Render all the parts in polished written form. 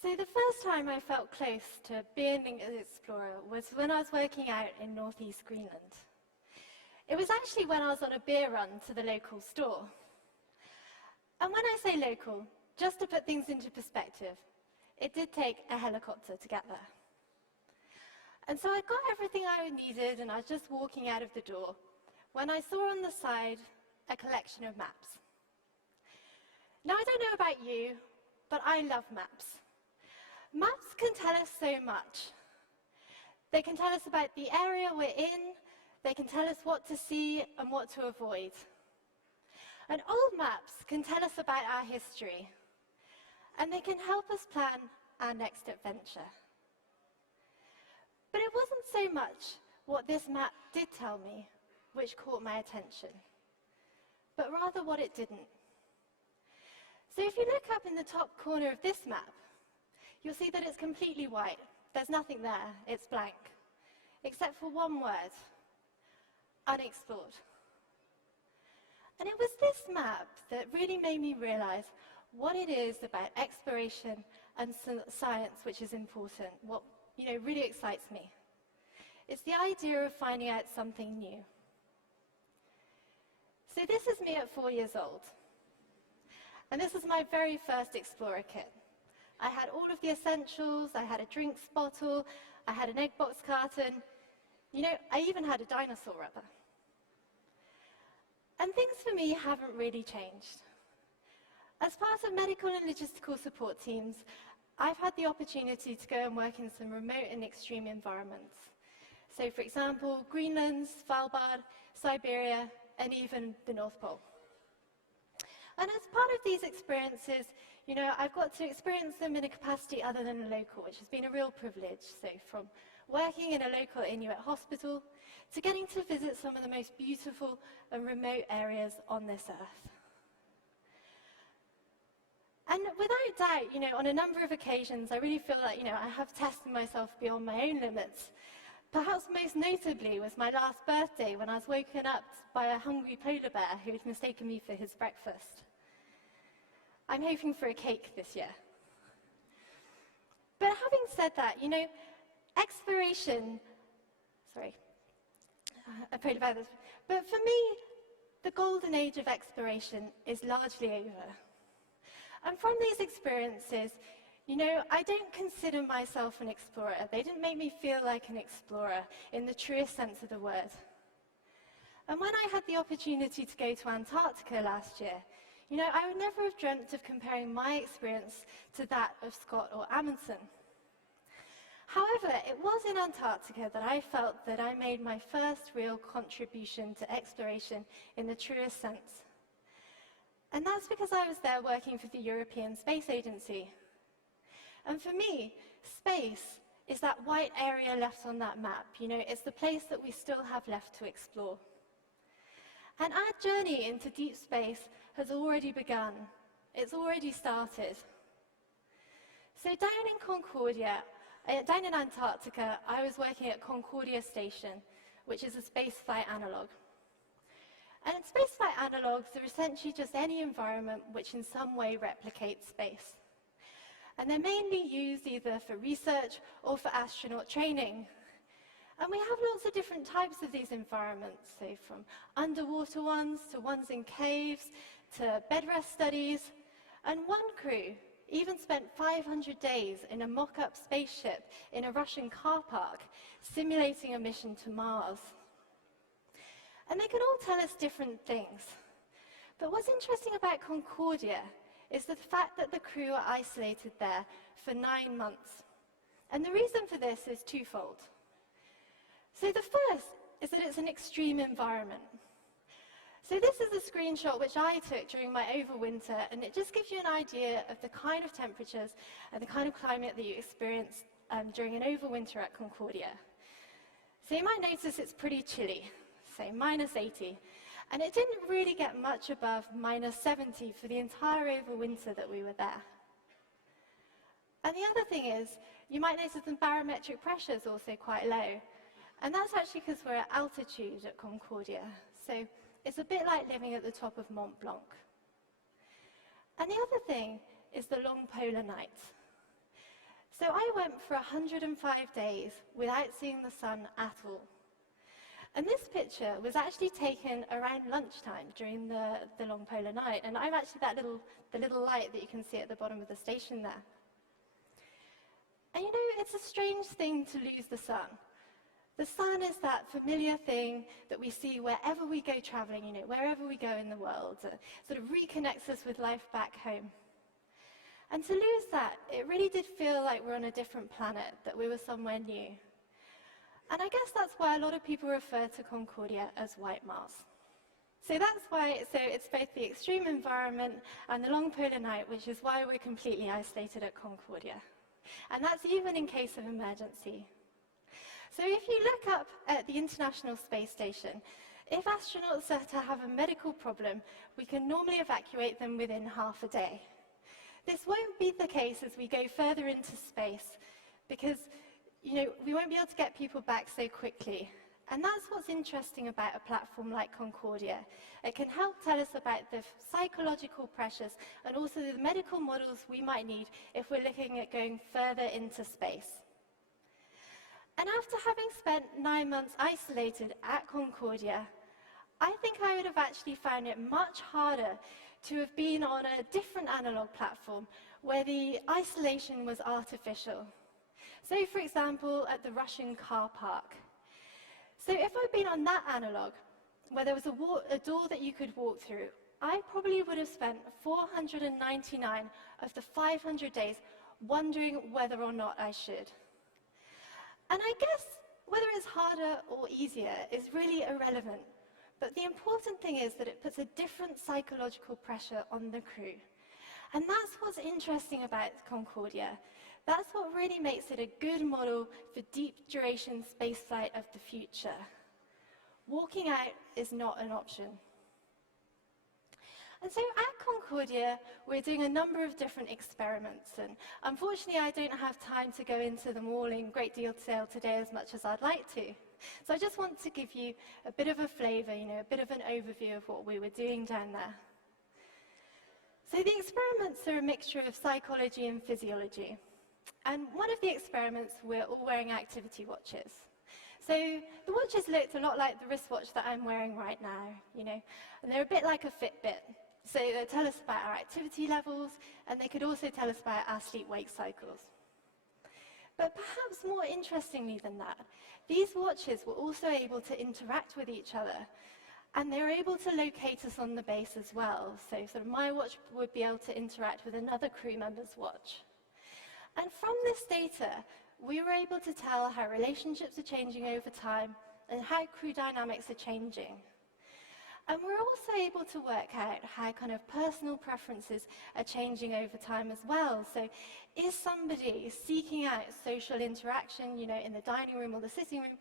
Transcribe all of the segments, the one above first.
So the first time I felt close to being an explorer was when I was working out in northeast Greenland. It was actually when I was on a beer run to the local store. And when I say local, just to put things into perspective, it did take a helicopter to get there. And so I got everything I needed and I was just walking out of the door when I saw on the side a collection of maps. Now, I don't know about you, but I love maps. Maps can tell us so much. They can tell us about the area we're in, they can tell us what to see and what to avoid. And old maps can tell us about our history, and they can help us plan our next adventure. But it wasn't so much what this map did tell me which caught my attention, but rather what it didn't. So if you look up in the top corner of this map, you'll see that it's completely white. There's nothing there, it's blank, except for one word: unexplored. And it was this map that really made me realize what it is about exploration and science which is important, what really excites me. It's the idea of finding out something new. So this is me at 4 years old. And this is my very first explorer kit. I had all of the essentials, I had a drinks bottle, I had an egg box carton. I even had a dinosaur rubber. And things for me haven't really changed. As part of medical and logistical support teams, I've had the opportunity to go and work in some remote and extreme environments. So, for example, Greenland, Svalbard, Siberia, and even the North Pole. And as part of these experiences, I've got to experience them in a capacity other than a local, which has been a real privilege. So from working in a local Inuit hospital to getting to visit some of the most beautiful and remote areas on this earth. And without doubt, on a number of occasions, I really feel like, I have tested myself beyond my own limits. Perhaps most notably was my last birthday when I was woken up by a hungry polar bear who had mistaken me for his breakfast. I'm hoping for a cake this year. But having said that, exploration, I prayed about this, but for me, the golden age of exploration is largely over. And from these experiences, I don't consider myself an explorer. They didn't make me feel like an explorer in the truest sense of the word. And when I had the opportunity to go to Antarctica last year, I would never have dreamt of comparing my experience to that of Scott or Amundsen. However, it was in Antarctica that I felt that I made my first real contribution to exploration in the truest sense. And that's because I was there working for the European Space Agency. And for me, space is that white area left on that map. It's the place that we still have left to explore. And our journey into deep space has already begun. It's already started. So down in Concordia, down in Antarctica, I was working at Concordia Station, which is a spaceflight analogue. And spaceflight analogues are essentially just any environment which in some way replicates space. And they're mainly used either for research or for astronaut training. And we have lots of different types of these environments, so from underwater ones to ones in caves to bed rest studies. And one crew even spent 500 days in a mock-up spaceship in a Russian car park, simulating a mission to Mars. And they can all tell us different things. But what's interesting about Concordia is the fact that the crew are isolated there for 9 months. And the reason for this is twofold. So the first is that it's an extreme environment. So this is a screenshot which I took during my overwinter, and it just gives you an idea of the kind of temperatures and the kind of climate that you experience during an overwinter at Concordia. So you might notice it's pretty chilly, say -80. And it didn't really get much above -70 for the entire overwinter that we were there. And the other thing is, you might notice the barometric pressure is also quite low. And that's actually because we're at altitude at Concordia. So it's a bit like living at the top of Mont Blanc. And the other thing is the long polar night. So I went for 105 days without seeing the sun at all. And this picture was actually taken around lunchtime during the long polar night. And I'm actually the little light that you can see at the bottom of the station there. And you know, it's a strange thing to lose the sun. The sun is that familiar thing that we see wherever we go traveling, you know, wherever we go in the world. It sort of reconnects us with life back home. And to lose that, it really did feel like we're on a different planet, that we were somewhere new. And I guess that's why a lot of people refer to Concordia as White Mars. So that's why, it's both the extreme environment and the long polar night, which is why we're completely isolated at Concordia. And that's even in case of emergency. So if you look up at the International Space Station, if astronauts are to have a medical problem, we can normally evacuate them within half a day. This won't be the case as we go further into space, because you know, we won't be able to get people back so quickly. And that's what's interesting about a platform like Concordia. It can help tell us about the psychological pressures and also the medical models we might need if we're looking at going further into space. And after having spent 9 months isolated at Concordia, I think I would have actually found it much harder to have been on a different analog platform where the isolation was artificial. So, for example, at the Russian car park. So if I'd been on that analog, where there was a door that you could walk through, I probably would have spent 499 of the 500 days wondering whether or not I should. And I guess whether it's harder or easier is really irrelevant. But the important thing is that it puts a different psychological pressure on the crew. And that's what's interesting about Concordia. That's what really makes it a good model for deep duration spaceflight of the future. Walking out is not an option. And so at Concordia, we're doing a number of different experiments. And unfortunately, I don't have time to go into them all in great detail today as much as I'd like to. So I just want to give you a bit of a flavor, you know, a bit of an overview of what we were doing down there. So the experiments are a mixture of psychology and physiology. And one of the experiments, we're all wearing activity watches. So the watches looked a lot like the wristwatch that I'm wearing right now, you know, and they're a bit like a Fitbit. So they tell us about our activity levels, and they could also tell us about our sleep-wake cycles. But perhaps more interestingly than that, these watches were also able to interact with each other, and they were able to locate us on the base as well. So sort of my watch would be able to interact with another crew member's watch. And from this data, we were able to tell how relationships are changing over time and how crew dynamics are changing. And we're also able to work out how kind of personal preferences are changing over time as well. So is somebody seeking out social interaction, you know, in the dining room or the sitting room,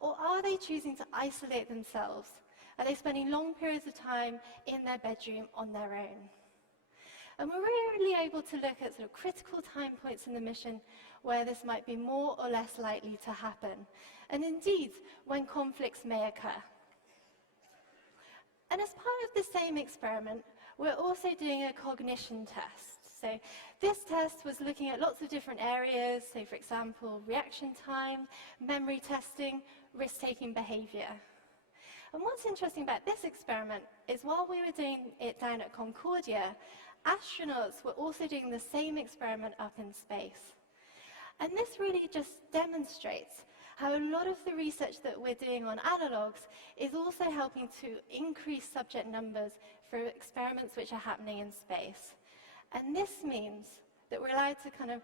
or are they choosing to isolate themselves? Are they spending long periods of time in their bedroom on their own? And we're really able to look at sort of critical time points in the mission where this might be more or less likely to happen, and indeed, when conflicts may occur. And as part of the same experiment, we're also doing a cognition test. So this test was looking at lots of different areas, so for example, reaction time, memory testing, risk-taking behavior. And what's interesting about this experiment is while we were doing it down at Concordia, astronauts were also doing the same experiment up in space. And this really just demonstrates how a lot of the research that we're doing on analogues is also helping to increase subject numbers for experiments which are happening in space. And this means that we're allowed to kind of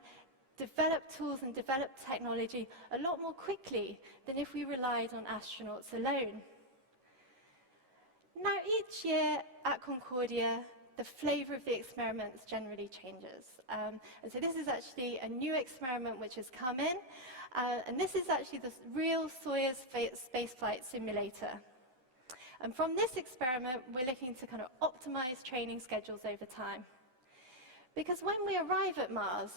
develop tools and develop technology a lot more quickly than if we relied on astronauts alone. Now, each year at Concordia, the flavor of the experiments generally changes. And so this is actually a new experiment which has come in, and this is actually the real Soyuz spaceflight simulator. And from this experiment, we're looking to kind of optimize training schedules over time. Because when we arrive at Mars,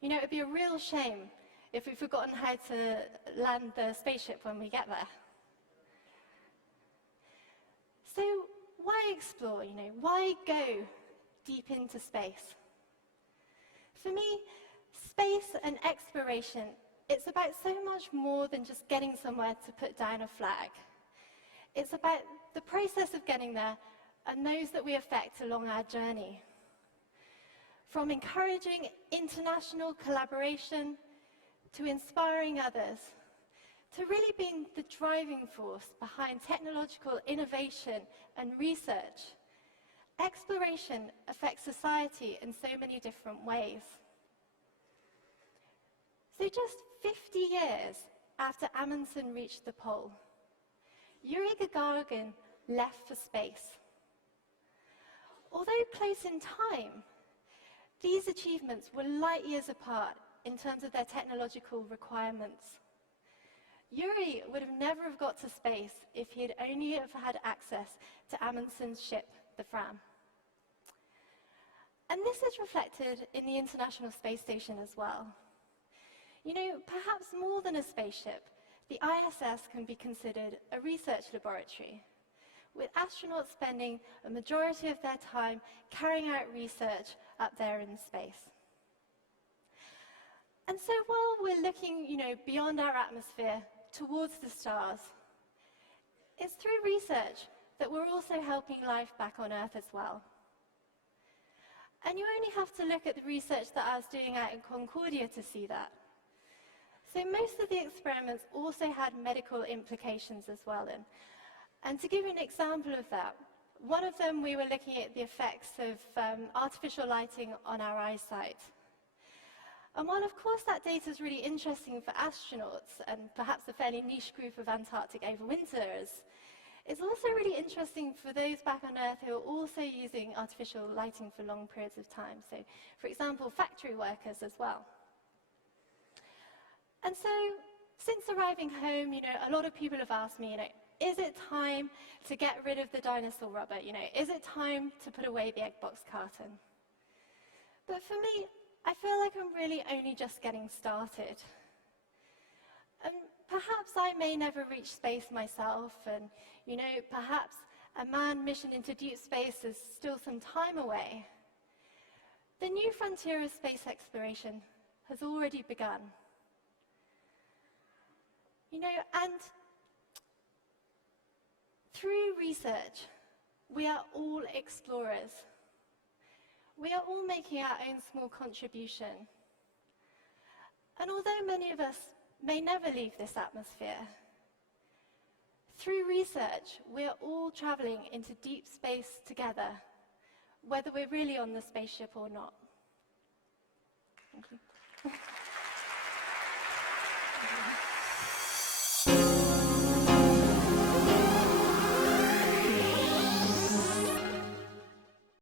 you know, it'd be a real shame if we've forgotten how to land the spaceship when we get there. So why explore, you know, why go deep into space? For me, Space and exploration, it's about so much more than just getting somewhere to put down a flag. It's about the process of getting there and those that we affect along our journey. From encouraging international collaboration to inspiring others, to really being the driving force behind technological innovation and research, exploration affects society in so many different ways. So just 50 years after Amundsen reached the pole, Yuri Gagarin left for space. Although close in time, these achievements were light years apart in terms of their technological requirements. Yuri would have never have got to space if he had only ever had access to Amundsen's ship, the Fram. And this is reflected in the International Space Station as well. You know, perhaps more than a spaceship, the ISS can be considered a research laboratory, with astronauts spending a majority of their time carrying out research up there in space. And so while we're looking, beyond our atmosphere towards the stars, it's through research that we're also helping life back on Earth as well. And you only have to look at the research that I was doing out in Concordia to see that. So most of the experiments also had medical implications as well. And to give you an example of that, one of them we were looking at the effects of artificial lighting on our eyesight. And while of course that data is really interesting for astronauts and perhaps a fairly niche group of Antarctic overwinterers, it's also really interesting for those back on Earth who are also using artificial lighting for long periods of time. So, for example, factory workers as well. And so, since arriving home, a lot of people have asked me, is it time to get rid of the dinosaur rubber? Is it time to put away the egg box carton? But for me, I feel like I'm really only just getting started. And perhaps I may never reach space myself, and perhaps a manned mission into deep space is still some time away. The new frontier of space exploration has already begun. And through research, we are all explorers. We are all making our own small contribution. And although many of us may never leave this atmosphere, through research, we are all traveling into deep space together, whether we're really on the spaceship or not. Thank you.